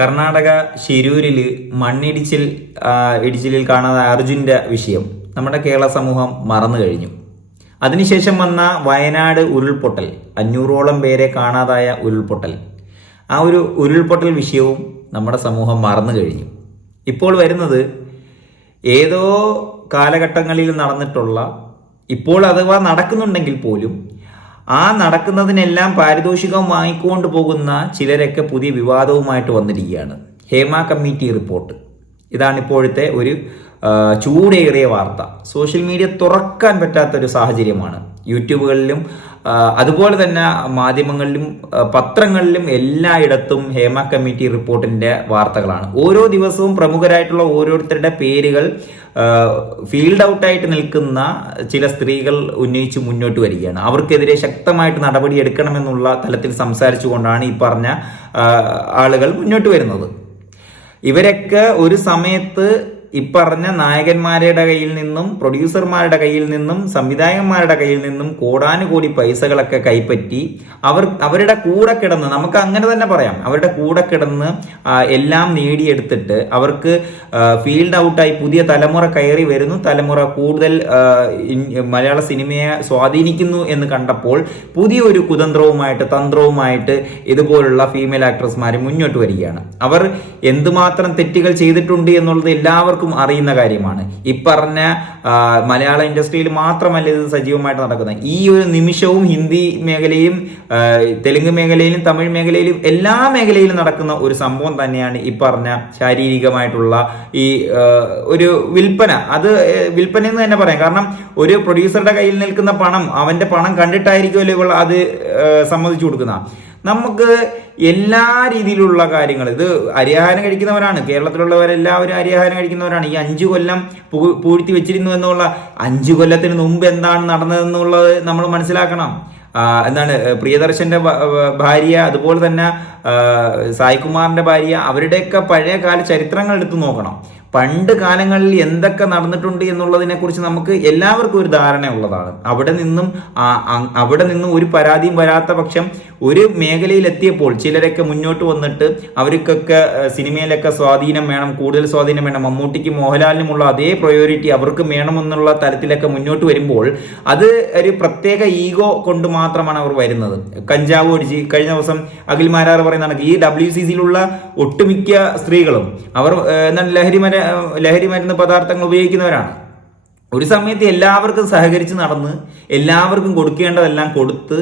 കർണാടക ശിരൂരിൽ മണ്ണിടിച്ചിൽ ഇടിച്ചിലിൽ കാണാതെ അർജുന്റെ വിഷയം നമ്മുടെ കേരള സമൂഹം മറന്നു കഴിഞ്ഞു. അതിനുശേഷം വന്ന വയനാട് ഉരുൾപൊട്ടൽ അഞ്ഞൂറോളം പേരെ കാണാതായ ഉരുൾപൊട്ടൽ. ആ ഒരു ഉരുൾപൊട്ടൽ വിഷയവും നമ്മുടെ സമൂഹം മറന്നു കഴിഞ്ഞു. ഇപ്പോൾ വരുന്നത് ഏതോ കാലഘട്ടങ്ങളിൽ നടന്നിട്ടുള്ള ഇപ്പോൾ അഥവാ നടക്കുന്നുണ്ടെങ്കിൽ പോലും ആ നടക്കുന്നതിനെല്ലാം പാരിതോഷികം വാങ്ങിക്കൊണ്ട് പോകുന്ന ചിലരൊക്കെ പുതിയ വിവാദവുമായിട്ട് വന്നിരിക്കുകയാണ്. Hema committee report. ഇതാണ് ഇപ്പോഴത്തെ ഒരു ചൂടേറിയ വാർത്ത. സോഷ്യൽ മീഡിയ തുറക്കാൻ പറ്റാത്ത ഒരു സാഹചര്യമാണ്. യൂട്യൂബുകളിലും അതുപോലെ തന്നെ മാധ്യമങ്ങളിലും പത്രങ്ങളിലും എല്ലായിടത്തും ഹേമ കമ്മിറ്റി റിപ്പോർട്ടിന്റെ വാർത്തകളാണ്. ഓരോ ദിവസവും പ്രമുഖരായിട്ടുള്ള ഓരോരുത്തരുടെ പേരുകൾ ഫീൽഡ് ഔട്ടായിട്ട് നിൽക്കുന്ന ചില സ്ത്രീകൾ ഉന്നയിച്ച് മുന്നോട്ട് വരികയാണ്. അവർക്കെതിരെ ശക്തമായിട്ട് നടപടി എടുക്കണമെന്നുള്ള തലത്തിൽ സംസാരിച്ചുകൊണ്ടാണ് ഈ പറഞ്ഞ ആളുകൾ മുന്നോട്ട് വരുന്നത്. ഇവരൊക്കെ ഒരു സമയത്ത് ഇപ്പറഞ്ഞ നായകന്മാരുടെ കയ്യിൽ നിന്നും പ്രൊഡ്യൂസർമാരുടെ കയ്യിൽ നിന്നും സംവിധായകന്മാരുടെ കയ്യിൽ നിന്നും കോടാനുകോടി പൈസകളൊക്കെ കൈപ്പറ്റി അവർ അവരുടെ കൂടെ കിടന്ന് നമുക്ക് അങ്ങനെ തന്നെ പറയാം അവരുടെ കൂടെ കിടന്ന് എല്ലാം നേടിയെടുത്തിട്ട് അവർക്ക് ഫീൽഡ് ഔട്ടായി പുതിയ തലമുറ കയറി വരുന്നു. തലമുറ കൂടുതൽ മലയാള സിനിമയെ സ്വാധീനിക്കുന്നു എന്ന് കണ്ടപ്പോൾ പുതിയൊരു കുതന്ത്രവുമായിട്ട് തന്ത്രവുമായിട്ട് ഇതുപോലുള്ള ഫീമെയിൽ ആക്ട്രസ്മാർ മുന്നോട്ട് വരികയാണ്. അവർ എന്തുമാത്രം തെറ്റുകൾ ചെയ്തിട്ടുണ്ട് എന്നുള്ളത് എല്ലാവർക്കും അറിയുന്ന കാര്യമാണ്. ഈ പറഞ്ഞ മലയാള ഇൻഡസ്ട്രിയിൽ മാത്രമല്ല ഇത് സജീവമായിട്ട് നടക്കുന്നത്. ഈ ഒരു നിമിഷവും ഹിന്ദി മേഖലയും തെലുങ്ക് മേഖലയിലും തമിഴ് മേഖലയിലും എല്ലാ മേഖലയിലും നടക്കുന്ന ഒരു സംഭവം തന്നെയാണ് ഈ പറഞ്ഞ ശാരീരികമായിട്ടുള്ള ഈ ഒരു വിൽപ്പന. അത് വിൽപ്പന എന്ന് തന്നെ പറയാം. കാരണം ഒരു പ്രൊഡ്യൂസറുടെ കയ്യിൽ നിൽക്കുന്ന പണം അവന്റെ പണം കണ്ടിട്ടായിരിക്കുമല്ലോ ഇവൾ അത് സമ്മതിച്ചു കൊടുക്കുന്ന നമുക്ക് എല്ലാ രീതിയിലുള്ള കാര്യങ്ങൾ ഇത് അരിയാഹാരം കഴിക്കുന്നവരാണ് കേരളത്തിലുള്ളവരെല്ലാവരും അരിയാഹാരം കഴിക്കുന്നവരാണ്. ഈ അഞ്ചു കൊല്ലം പൂഴ്ത്തി വെച്ചിരുന്നു എന്നുള്ള അഞ്ചു കൊല്ലത്തിന് മുമ്പ് എന്താണ് നടന്നതെന്നുള്ളത് നമ്മൾ മനസ്സിലാക്കണം. എന്താണ് പ്രിയദർശന്റെ ഭാര്യ അതുപോലെ തന്നെ സായികുമാറിന്റെ ഭാര്യ അവരുടെയൊക്കെ പഴയ കാല ചരിത്രങ്ങൾ എടുത്തു നോക്കണം. പണ്ട് കാലങ്ങളിൽ എന്തൊക്കെ നടന്നിട്ടുണ്ട് എന്നുള്ളതിനെ കുറിച്ച് നമുക്ക് എല്ലാവർക്കും ഒരു ധാരണ ഉള്ളതാണ്. അവിടെ നിന്നും അവിടെ നിന്നും ഒരു പരാതിയും വരാത്ത പക്ഷം ഒരു മേഖലയിൽ എത്തിയപ്പോൾ ചിലരൊക്കെ മുന്നോട്ട് വന്നിട്ട് അവർക്കൊക്കെ സിനിമയിലൊക്കെ സ്വാധീനം വേണം കൂടുതൽ സ്വാധീനം വേണം. മമ്മൂട്ടിക്കും മോഹൻലാലിനുമുള്ള അതേ പ്രയോറിറ്റി അവർക്കും വേണമെന്നുള്ള തരത്തിലൊക്കെ മുന്നോട്ട് വരുമ്പോൾ അത് ഒരു പ്രത്യേക ഈഗോ കൊണ്ട് മാത്രമാണ് അവർ വരുന്നത്. കഞ്ചാവ് ഒടിച്ച് കഴിഞ്ഞ ദിവസം അഖിൽ മാരാർ പറയുന്നതാണ് ഈ ഡബ്ല്യു സി സിയിലുള്ള ഒട്ടുമിക്ക സ്ത്രീകളും അവർ എന്താണ് ലഹരി മര ലഹരി മരുന്ന് പദാർത്ഥങ്ങൾ ഉപയോഗിക്കുന്നവരാണ്. ഒരു സമയത്ത് എല്ലാവർക്കും സഹകരിച്ച് നടന്ന് എല്ലാവർക്കും കൊടുക്കേണ്ടതെല്ലാം കൊടുത്ത്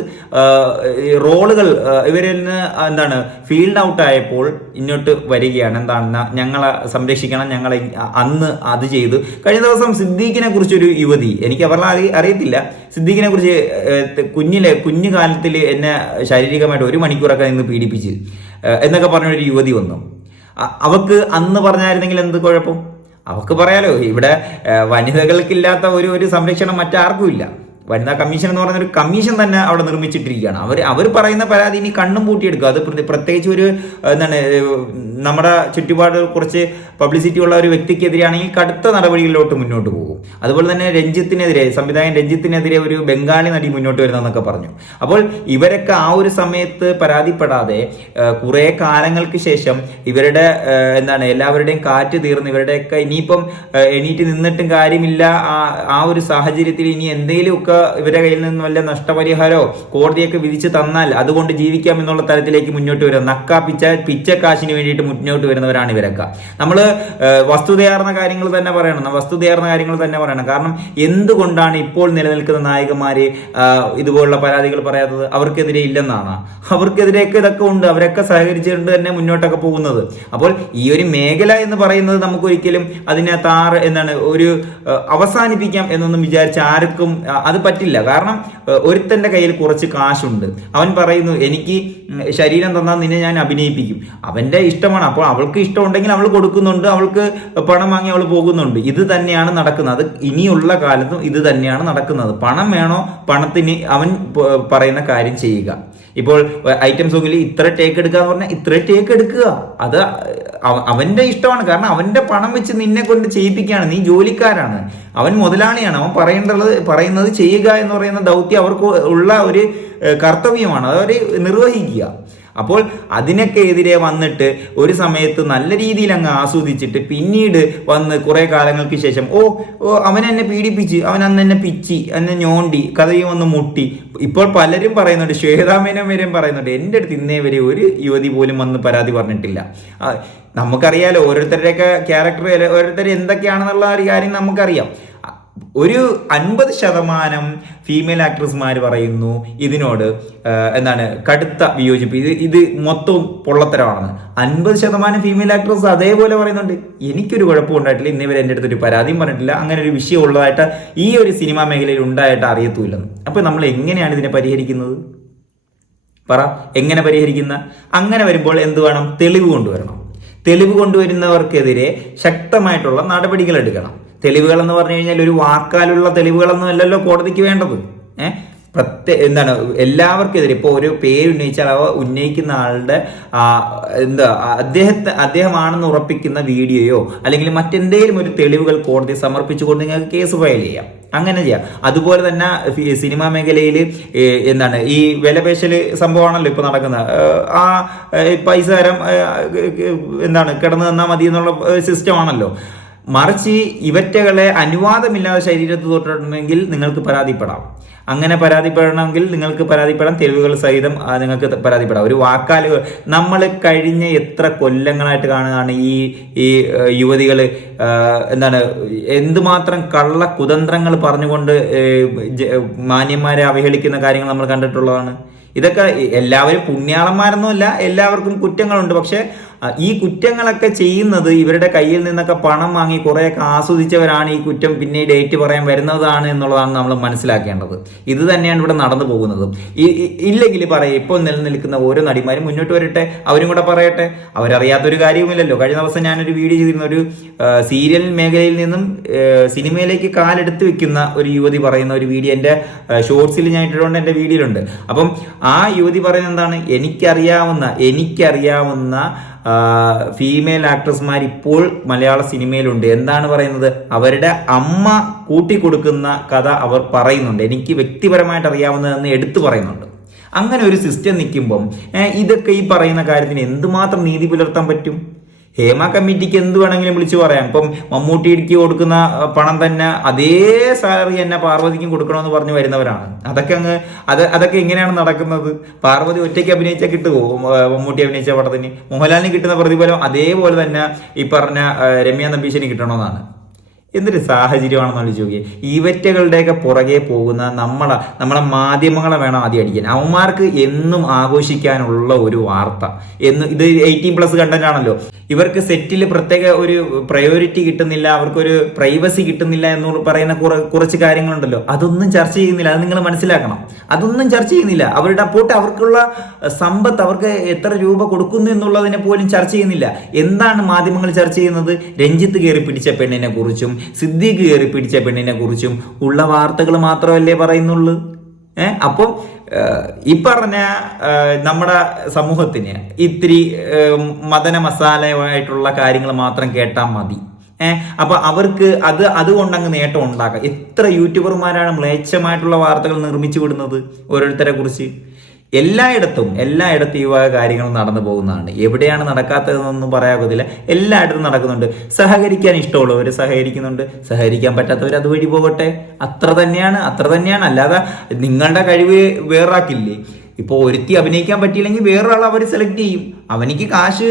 റോളുകൾ ഇവരിൽ നിന്ന് എന്താണ് ഫീൽഡ് ഔട്ട് ആയപ്പോൾ ഇങ്ങോട്ട് വരികയാണ്. എന്താണ് ഞങ്ങളെ സംരക്ഷിക്കണം ഞങ്ങളെ അന്ന് അത് ചെയ്തു. കഴിഞ്ഞ ദിവസം സിദ്ദീഖിനെ കുറിച്ചൊരു യുവതി എനിക്ക് അവരുടെ അറി അറിയത്തില്ല. സിദ്ദീഖിനെ കുറിച്ച് കുഞ്ഞിലെ കുഞ്ഞു കാലത്തിൽ എന്നെ ശാരീരികമായിട്ട് ഒരു മണിക്കൂറൊക്കെ നിന്ന് പീഡിപ്പിച്ച് എന്നൊക്കെ പറഞ്ഞൊരു യുവതി വന്നു. അവക്ക് അന്ന് പറഞ്ഞായിരുന്നെങ്കിൽ എന്ത് കുഴപ്പം? അവക്ക് പറയാലോ ഇവിടെ വനിതകൾക്കില്ലാത്ത ഒരു ഒരു സംരക്ഷണം മറ്റാർക്കും ഇല്ല. വനിതാ കമ്മീഷൻ എന്ന് പറയുന്ന ഒരു കമ്മീഷൻ തന്നെ അവിടെ നിർമ്മിച്ചിട്ടിരിക്കുകയാണ്. അവർ അവർ പറയുന്ന പരാതി ഇനി കണ്ണും പൂട്ടിയെടുക്കുക അത് പ്രത്യേക- പ്രത്യേകിച്ച് ഒരു എന്താണ് നമ്മുടെ ചുറ്റുപാട് കുറച്ച് പബ്ലിസിറ്റി ഉള്ള ഒരു വ്യക്തിക്കെതിരെയാണെങ്കിൽ കടുത്ത നടപടികളിലോട്ട് മുന്നോട്ട് പോകും. അതുപോലെ തന്നെ രഞ്ജിത്തിനെതിരെ സംവിധായകൻ രഞ്ജിത്തിനെതിരെ ഒരു ബംഗാളി നടി മുന്നോട്ട് വരുന്നതെന്നൊക്കെ പറഞ്ഞു. അപ്പോൾ ഇവരൊക്കെ ആ ഒരു സമയത്ത് പരാതിപ്പെടാതെ കുറെ കാലങ്ങൾക്ക് ശേഷം ഇവരുടെ എന്താണ് എല്ലാവരുടെയും കാറ്റ് തീർന്ന്. ഇവരുടെയൊക്കെ ഇനിയിപ്പം എണീറ്റ് നിന്നിട്ടും കാര്യമില്ല. ആ ഒരു സാഹചര്യത്തിൽ ഇനി എന്തെങ്കിലുമൊക്കെ ഇവരുടെ കയ്യിൽ നിന്ന് വല്ല നഷ്ടപരിഹാരമോ കോടതിയൊക്കെ വിധിച്ച് തന്നാൽ അതുകൊണ്ട് ജീവിക്കാം എന്നുള്ള തരത്തിലേക്ക് മുന്നോട്ട് വരുന്ന നക്ക പിച്ച പിച്ചക്കാശിന് വേണ്ടിയിട്ട് മുന്നോട്ട് വരുന്നവരാണ് ഇവരൊക്കെ. നമ്മൾ വസ്തുതയാർന്ന കാര്യങ്ങൾ തന്നെ പറയണം. വസ്തുതയാർന്ന കാര്യങ്ങൾ തന്നെ പറയണം. കാരണം എന്തുകൊണ്ടാണ് ഇപ്പോൾ നിലനിൽക്കുന്ന നായകന്മാര് ഇതുപോലുള്ള പരാതികൾ പറയാത്തത്? അവർക്കെതിരെ ഇല്ലെന്നാണ്. അവർക്കെതിരെയൊക്കെ ഇതൊക്കെ ഉണ്ട്. അവരൊക്കെ സഹകരിച്ചുകൊണ്ട് തന്നെ മുന്നോട്ടൊക്കെ പോകുന്നത്. അപ്പോൾ ഈ ഒരു മേഖല എന്ന് പറയുന്നത് നമുക്ക് ഒരിക്കലും അതിനെ താറ് എന്താണ് ഒരു അവസാനിപ്പിക്കാം എന്നൊന്നും വിചാരിച്ച ആർക്കും അത് പറ്റില്ല. കാരണം ഒരുത്തന്റെ കയ്യിൽ കുറച്ച് കാശുണ്ട്. അവൻ പറയുന്നു എനിക്ക് ശരീരം തന്നാൽ നിന്നെ ഞാൻ അഭിനയിപ്പിക്കും. അവന്റെ ഇഷ്ടമാണ്. അപ്പോൾ അവൾക്ക് ഇഷ്ടമുണ്ടെങ്കിൽ അവൾ കൊടുക്കുന്നുണ്ട്. അവൾക്ക് പണം വാങ്ങി അവൾ പോകുന്നുണ്ട്. ഇത് തന്നെയാണ് നടക്കുന്നത്. ഇനിയുള്ള കാലത്തും ഇത് തന്നെയാണ് നടക്കുന്നത്. പണം വേണോ? പണത്തിന് അവൻ പറയുന്ന കാര്യം ചെയ്യുക. ഇപ്പോൾ ഐറ്റം സോങ്ങിൽ ഇത്ര ടേക്ക് എടുക്കുക എന്ന് പറഞ്ഞാൽ ഇത്ര ടേക്ക് എടുക്കുക. അത് അവന്റെ ഇഷ്ടമാണ്. കാരണം അവന്റെ പണം വെച്ച് നിന്നെ കൊണ്ട് ചെയ്യിപ്പിക്കുകയാണ്. നീ ജോലിക്കാരാണ്. അവൻ മുതലാളിയാണ്. അവൻ പറയേണ്ടത് പറയുന്നത് ചെയ്യുക എന്ന് പറയുന്ന ദൗത്യം അവർക്ക് ഉള്ള ഒരു കർത്തവ്യമാണ്. അതവർ നിർവഹിക്കുക. അപ്പോൾ അതിനൊക്കെ എതിരെ വന്നിട്ട് ഒരു സമയത്ത് നല്ല രീതിയിൽ അങ്ങ് ആസ്വദിച്ചിട്ട് പിന്നീട് വന്ന് കുറെ കാലങ്ങൾക്ക് ശേഷം ഓ ഓ അവൻ എന്നെ പീഡിപ്പിച്ച് അവൻ അന്ന് എന്നെ പിച്ചി എന്നെ ഞോണ്ടി കഥയും ഒന്ന് മുട്ടി. ഇപ്പോൾ പലരും പറയുന്നുണ്ട് ശ്വേതാമേനം വരെയും പറയുന്നുണ്ട് എന്റെ അടുത്ത് ഇന്നേ വരെ ഒരു യുവതി പോലും വന്ന് പരാതി പറഞ്ഞിട്ടില്ല. നമുക്കറിയാലോ ഓരോരുത്തരുടെയൊക്കെ ക്യാരക്ടർ ഓരോരുത്തർ എന്തൊക്കെയാണെന്നുള്ള ഒരു കാര്യം നമുക്കറിയാം. ഒരു അൻപത് ശതമാനം ഫീമെയിൽ ആക്ട്രസ്മാർ പറയുന്നു ഇതിനോട് എന്താണ് കടുത്ത വിയോജിപ്പ്. ഇത് ഇത് മൊത്തവും പൊള്ളത്തരമാണെന്ന്. അൻപത് ശതമാനം ഫീമെയിൽ ആക്ട്രസ് അതേപോലെ പറയുന്നുണ്ട്. എനിക്കൊരു കുഴപ്പം ഉണ്ടായിട്ടില്ല. ഇന്നേ വരെ എന്റെ അടുത്തൊരു പരാതിയും പറഞ്ഞിട്ടില്ല. അങ്ങനെ ഒരു വിഷയം ഉള്ളതായിട്ട് ഈ ഒരു സിനിമാ മേഖലയിൽ ഉണ്ടായിട്ട് അറിയത്തുമില്ലെന്ന് അപ്പോൾ നമ്മൾ എങ്ങനെയാണ് ഇതിനെ പരിഹരിക്കുന്നത്? പറ എങ്ങനെ പരിഹരിക്കുന്ന? അങ്ങനെ വരുമ്പോൾ എന്ത് വേണം? തെളിവ് കൊണ്ടുവരണം. തെളിവ് കൊണ്ടുവരുന്നവർക്കെതിരെ ശക്തമായിട്ടുള്ള നടപടികൾ എടുക്കണം. തെളിവുകൾ എന്ന് പറഞ്ഞു കഴിഞ്ഞാൽ ഒരു വാക്കാലുള്ള തെളിവുകളൊന്നും അല്ലല്ലോ കോടതിക്ക് വേണ്ടത്. ഏഹ് പ്രത്യേക എന്താണ് എല്ലാവർക്കെതിരെ ഇപ്പോൾ ഒരു പേര് ഉന്നയിച്ചാൽ അവ ഉന്നയിക്കുന്ന ആളുടെ എന്താ അദ്ദേഹത്തെ അദ്ദേഹമാണെന്ന് ഉറപ്പിക്കുന്ന വീഡിയോയോ അല്ലെങ്കിൽ മറ്റെന്തെങ്കിലും ഒരു തെളിവുകൾ കോടതി സമർപ്പിച്ചുകൊണ്ട് നിങ്ങൾക്ക് കേസ് ഫയൽ ചെയ്യാം. അങ്ങനെ ചെയ്യാം. അതുപോലെ തന്നെ സിനിമാ മേഖലയിൽ എന്താണ് ഈ വിലപേശൽ സംഭവമാണല്ലോ ഇപ്പോൾ നടക്കുന്നത്. ആ പൈസ തരം എന്താണ് കിടന്നു തന്നാൽ മതി എന്നുള്ള സിസ്റ്റം ആണല്ലോ മറിച്ച് ഇവറ്റകളെ അനുവാദമില്ലാതെ ശരീരത്ത് തൊട്ടിട്ടുണ്ടെങ്കിൽ നിങ്ങൾക്ക് പരാതിപ്പെടാം. അങ്ങനെ പരാതിപ്പെടണമെങ്കിൽ നിങ്ങൾക്ക് പരാതിപ്പെടാം തെളിവുകൾ സഹിതം നിങ്ങൾക്ക് പരാതിപ്പെടാം. ഒരു വാക്കാൽ നമ്മൾ കഴിഞ്ഞ എത്ര കൊല്ലങ്ങളായിട്ട് കാണുകയാണ് ഈ ഈ യുവതികൾ എന്താണ് എന്തുമാത്രം കള്ള കുതന്ത്രങ്ങൾ പറഞ്ഞുകൊണ്ട് മാന്യന്മാരെ അവഹേളിക്കുന്ന കാര്യങ്ങൾ നമ്മൾ കണ്ടിട്ടുള്ളതാണ്. ഇതൊക്കെ എല്ലാവരും പുണ്യാളന്മാരൊന്നുമല്ല എല്ലാവർക്കും കുറ്റങ്ങളുണ്ട്. പക്ഷെ ഈ കുറ്റങ്ങളൊക്കെ ചെയ്യുന്നത് ഇവരുടെ കയ്യിൽ നിന്നൊക്കെ പണം വാങ്ങി കുറേയൊക്കെ ആസ്വദിച്ചവരാണ് ഈ കുറ്റം പിന്നെ ഡേറ്റ് പറയാൻ വരുന്നതാണ് എന്നുള്ളതാണ് നമ്മൾ മനസ്സിലാക്കേണ്ടത്. ഇത് തന്നെയാണ് ഇവിടെ നടന്നു പോകുന്നത്. ഇല്ലെങ്കിൽ പറയും ഇപ്പോൾ നിലനിൽക്കുന്ന ഓരോ നടിമാരും മുന്നോട്ട് വരട്ടെ അവരും കൂടെ പറയട്ടെ. അവരറിയാത്തൊരു കാര്യവുമില്ലല്ലോ. കഴിഞ്ഞ ദിവസം ഞാനൊരു വീഡിയോ ചെയ്തിരുന്ന. ഒരു സീരിയൽ മേഖലയിൽ നിന്നും സിനിമയിലേക്ക് കാലെടുത്ത് വെക്കുന്ന ഒരു യുവതി പറയുന്ന ഒരു വീഡിയോ എന്റെ ഷോർട്സിൽ ഞാൻ ഇട്ടിട്ടുണ്ട് എന്റെ വീഡിയോയിലുണ്ട്. അപ്പം ആ യുവതി പറയുന്നത് എന്താണ്? എനിക്കറിയാവുന്ന എനിക്കറിയാവുന്ന ഫീമെയിൽ ആക്ട്രസ്മാർ ഇപ്പോൾ മലയാള സിനിമയിലുണ്ട്. എന്താണ് പറയുന്നത്? അവരുടെ അമ്മ കൂട്ടിക്കൊടുക്കുന്ന കഥ അവർ പറയുന്നുണ്ട്. എനിക്ക് വ്യക്തിപരമായിട്ട് അറിയാവുന്നതെന്ന് എടുത്തു പറയുന്നുണ്ട്. അങ്ങനെ ഒരു സിസ്റ്റം നിൽക്കുമ്പം ഇതൊക്കെ ഈ പറയുന്ന കാര്യത്തിന് എന്തുമാത്രം നീതി പുലർത്താൻ പറ്റും? ഹേമ കമ്മിറ്റിക്ക് എന്ത് വേണമെങ്കിലും വിളിച്ചു പറയാം. ഇപ്പം മമ്മൂട്ടിക്ക് കൊടുക്കുന്ന പണം തന്നെ അതേ സാലറി തന്നെ പാർവതിക്കും കൊടുക്കണമെന്ന് പറഞ്ഞു വരുന്നവരാണ്. അതൊക്കെ അങ്ങ് അത് അതൊക്കെ എങ്ങനെയാണ് നടക്കുന്നത്? പാർവതി ഒറ്റയ്ക്ക് അഭിനയിച്ച കിട്ടുമോ മമ്മൂട്ടി അഭിനയിച്ച പടത്തിന്? മോഹൻലാലിന് കിട്ടുന്ന പ്രതിഫലം അതേപോലെ തന്നെ ഈ പറഞ്ഞ രമ്യ നമ്പീശന് കിട്ടണമെന്നാണ്. എന്തൊരു സാഹചര്യമാണെന്ന് ആലോചിച്ച് നോക്കിയേ ഇവറ്റകളുടെയൊക്കെ പുറകെ പോകുന്ന നമ്മളെ നമ്മളെ മാധ്യമങ്ങളെ വേണം ആദ്യം അടിക്കാൻ. അവന്മാർക്ക് എന്നും ആഘോഷിക്കാനുള്ള ഒരു വാർത്ത. എന്ന് ഇത് എയ്റ്റീൻ പ്ലസ് കണ്ടന്റ് ആണല്ലോ. ഇവർക്ക് സെറ്റിൽ പ്രത്യേക ഒരു പ്രയോറിറ്റി കിട്ടുന്നില്ല അവർക്കൊരു പ്രൈവസി കിട്ടുന്നില്ല എന്ന് പറയുന്ന കുറ- കുറച്ച് കാര്യങ്ങളുണ്ടല്ലോ. അതൊന്നും ചർച്ച ചെയ്യുന്നില്ല. അത് നിങ്ങൾ മനസ്സിലാക്കണം. അതൊന്നും ചർച്ച ചെയ്യുന്നില്ല. അവരുടെ പോട്ട് അവർക്കുള്ള സമ്പത്ത് അവർക്ക് എത്ര രൂപ കൊടുക്കുന്നു എന്നുള്ളതിനെ പോലും ചർച്ച ചെയ്യുന്നില്ല. എന്താണ് മാധ്യമങ്ങൾ ചർച്ച ചെയ്യുന്നത്? രഞ്ജിത്ത് കയറി പിടിച്ച പെണ്ണിനെ കുറിച്ചും സിദ്ദീഖ് കയറി പിടിച്ച പെണ്ണിനെ കുറിച്ചും ഉള്ള വാർത്തകൾ മാത്രമല്ലേ പറയുന്നുള്ളൂ. ഏഹ് അപ്പം ഈ പറഞ്ഞ നമ്മുടെ സമൂഹത്തിന് ഇത്തിരി മദന മസാലയായിട്ടുള്ള കാര്യങ്ങൾ മാത്രം കേട്ടാൽ മതി. ഏഹ് അപ്പൊ അവർക്ക് അത് അതുകൊണ്ട് അങ്ങ് നേട്ടം ഉണ്ടാക്കാം. എത്ര യൂട്യൂബർമാരാണ് മ്ലേച്ഛമായിട്ടുള്ള വാർത്തകൾ നിർമ്മിച്ചു വിടുന്നത് ഓരോരുത്തരെ കുറിച്ച്. എല്ലായിടത്തും എല്ലായിടത്തും ഈ വക കാര്യങ്ങൾ നടന്നു പോകുന്നതാണ്. എവിടെയാണ് നടക്കാത്തതെന്നൊന്നും പറയാകത്തില്ല എല്ലായിടത്തും നടക്കുന്നുണ്ട്. സഹകരിക്കാൻ ഇഷ്ടമുള്ളവർ സഹകരിക്കുന്നുണ്ട്. സഹകരിക്കാൻ പറ്റാത്തവർ അതുവഴി പോകട്ടെ. അത്ര തന്നെയാണ് അത്ര തന്നെയാണ്. അല്ലാതെ നിങ്ങളുടെ കഴിവ് വേറാക്കില്ലേ ഇപ്പോൾ ഒരുത്തി അഭിനയിക്കാൻ പറ്റിയില്ലെങ്കിൽ വേറൊരാൾ അവർ സെലക്ട് ചെയ്യും. അവനിക്ക് കാശ്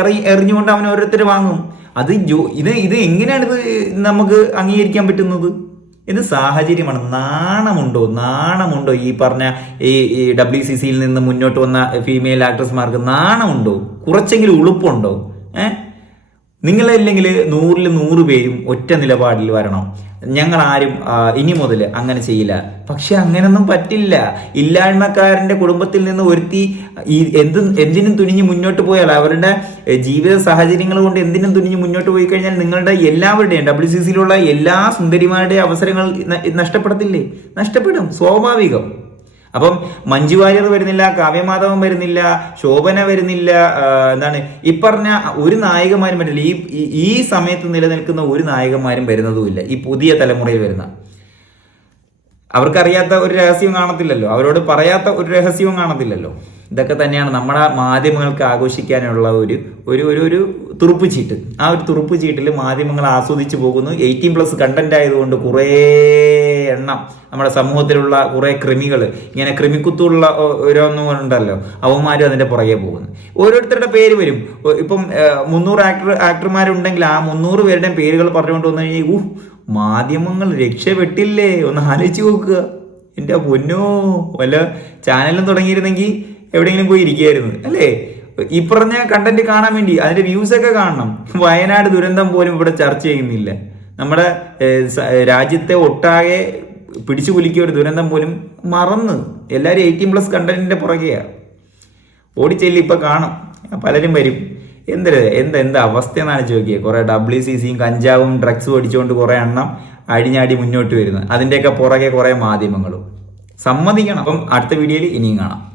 എറി എറിഞ്ഞുകൊണ്ട് അവൻ ഓരോരുത്തർ വാങ്ങും. അത് ജോ ഇത് ഇത് എങ്ങനെയാണ് ഇത് നമുക്ക് അംഗീകരിക്കാൻ പറ്റുന്നത്? ഇത് സാഹചര്യമാണ്? നാണമുണ്ടോ? നാണമുണ്ടോ? ഈ പറഞ്ഞ ഈ ഡബ്ല്യു സി സിയിൽ നിന്ന് മുന്നോട്ട് വന്ന ഫീമെയിൽ ആക്ട്രസ്മാർക്ക് നാണമുണ്ടോ? കുറച്ചെങ്കിലും ഉളുപ്പുണ്ടോ? ഏഹ് നിങ്ങളില്ലെങ്കിൽ നൂറിൽ നൂറ് പേരും ഒറ്റ നിലപാടിൽ വരണം. ഞങ്ങൾ ആരും ഇനി മുതൽ അങ്ങനെ ചെയ്യില്ല. പക്ഷെ അങ്ങനൊന്നും പറ്റില്ല. ഇല്ലായ്മക്കാരന്റെ കുടുംബത്തിൽ നിന്ന് ഒരുത്തി ഈ എന്ത് എന്തിനും തുനിഞ്ഞ് മുന്നോട്ട് പോയാൽ അവരുടെ ജീവിത സാഹചര്യങ്ങൾ കൊണ്ട് എന്തിനും തുനിഞ്ഞ് മുന്നോട്ട് പോയി കഴിഞ്ഞാൽ നിങ്ങളുടെ എല്ലാവരുടെയും ഡബ്ല്യു സി സിയിലുള്ള എല്ലാ സുന്ദരിമാരുടെയും അവസരങ്ങൾ നഷ്ടപ്പെടത്തില്ലേ? നഷ്ടപ്പെടും സ്വാഭാവികം. അപ്പം മഞ്ജു വാര്യർ വരുന്നില്ല കാവ്യമാധവൻ വരുന്നില്ല ശോഭന വരുന്നില്ല എന്താണ് ഈ പറഞ്ഞ ഒരു നായകന്മാരും വരുന്നില്ല. ഈ ഈ- സമയത്ത് നിലനിൽക്കുന്ന ഒരു നായകന്മാരും വരുന്നതുമില്ല ഈ പുതിയ തലമുറയിൽ വരുന്ന. അവർക്കറിയാത്ത ഒരു രഹസ്യവും കാണത്തില്ലല്ലോ. അവരോട് പറയാത്ത ഒരു രഹസ്യവും കാണത്തില്ലല്ലോ. ഇതൊക്കെ തന്നെയാണ് നമ്മുടെ മാധ്യമങ്ങൾക്ക് ആഘോഷിക്കാനുള്ള ഒരു ഒരു ഒരു ഒരു തുറുപ്പ് ചീട്ട്. ആ ഒരു തുറുപ്പ് ചീട്ടിൽ മാധ്യമങ്ങൾ ആസ്വദിച്ചു പോകുന്നു. എയ്റ്റീൻ പ്ലസ് കണ്ടന്റ് ആയതുകൊണ്ട് കുറേ എണ്ണം നമ്മുടെ സമൂഹത്തിലുള്ള കുറേ കൃമികൾ ഇങ്ങനെ കൃമിക്കുത്തുള്ള ഓ- ഓരോന്നും ഉണ്ടല്ലോ അവന്മാരും അതിന്റെ പുറകെ പോകുന്നു. ഓരോരുത്തരുടെ പേര് വരും. ഇപ്പം മുന്നൂറ് ആക്ടർ ആക്ടർമാരുണ്ടെങ്കിൽ ആ മുന്നൂറ് പേരുടെയും പേരുകൾ പറഞ്ഞുകൊണ്ട് വന്നു കഴിഞ്ഞാൽ ഊഹ് മാധ്യമങ്ങൾ രക്ഷപ്പെട്ടില്ലേ? ഒന്ന് ആലോചിച്ച് നോക്കുക. എന്റെ പൊന്നോ വല്ല ചാനലും തുടങ്ങിയിരുന്നെങ്കിൽ എവിടെയെങ്കിലും പോയി ഇരിക്കുകയായിരുന്നു അല്ലേ? ഈ പറഞ്ഞ കണ്ടന്റ് കാണാൻ വേണ്ടി അതിന്റെ വ്യൂസ് ഒക്കെ കാണണം. വയനാട് ദുരന്തം പോലും ഇവിടെ ചർച്ച ചെയ്യുന്നില്ല. നമ്മുടെ രാജ്യത്തെ ഒട്ടാകെ പിടിച്ചു കുലുക്കിയ ഒരു ദുരന്തം പോലും മറന്ന്. എല്ലാവരും എയ്റ്റീൻ പ്ലസ് കണ്ടന്റിന്റെ പുറകെയാ. ഓടിച്ചെല്ലി ഇപ്പൊ കാണും. പലരും വരും. എന്തൊരു എന്താ എന്താ അവസ്ഥ എന്നാണ് ചോദിക്കുക. കുറെ ഡബ്ല്യു സി സിയും കഞ്ചാവും ഡ്രഗ്സും അടിച്ചുകൊണ്ട് കുറെ എണ്ണം അഴിഞ്ഞാടി മുന്നോട്ട് വരുന്നത് അതിന്റെയൊക്കെ പുറകെ കുറെ മാധ്യമങ്ങളും. സമ്മതിക്കണം. അപ്പം അടുത്ത വീഡിയോയിൽ ഇനിയും കാണാം.